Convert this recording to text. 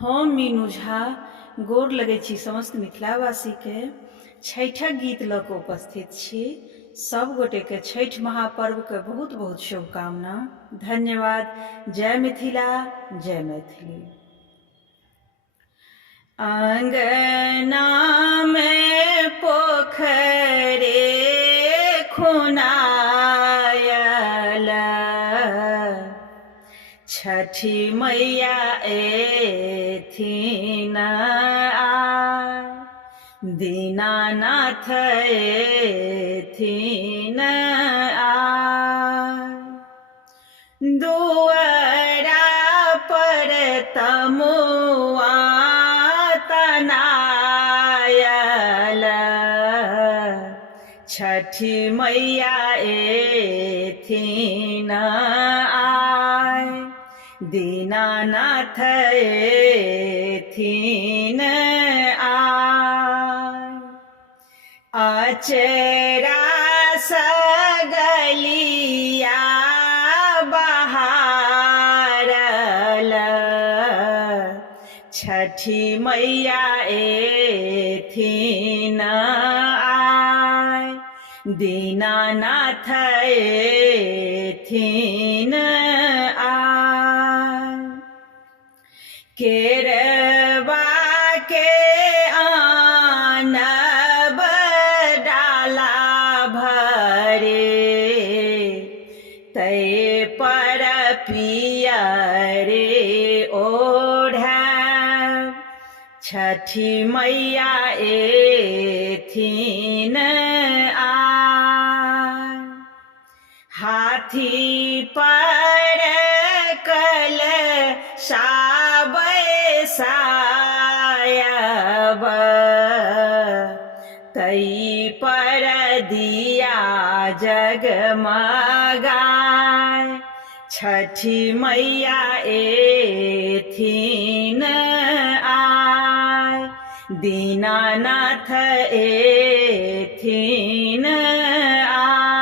हम मीनू झा गोर लगै छी समस्त मिथिलावासी के छठिक गीत लऽ कऽ उपस्थित छी। सब गोटे के छठि महापर्व के बहुत बहुत शुभकामना। धन्यवाद। जय मिथिला, जय मैथिली। अंगना में पोखरे खुनायल, छठी मैया एथिन आय, दीनानाथ एथिन आय। दुआरा पर तमुआ तनायल, छठी मैया एथिन आय, दीनानाथ एथिन आय। अचरा सगलिया बहारल, छठी मैया एथिन आय, दीनानाथ एथिन आय। केरवा के आनब डाला भरे, तै पर पियरे ओढ़ब, छठी मैया एथिन आय। हाथी पर कलशा बैसायब, तै पर दिया जगमगाय, छठी मैया एथिन आय, दीनानाथ एथिन आय।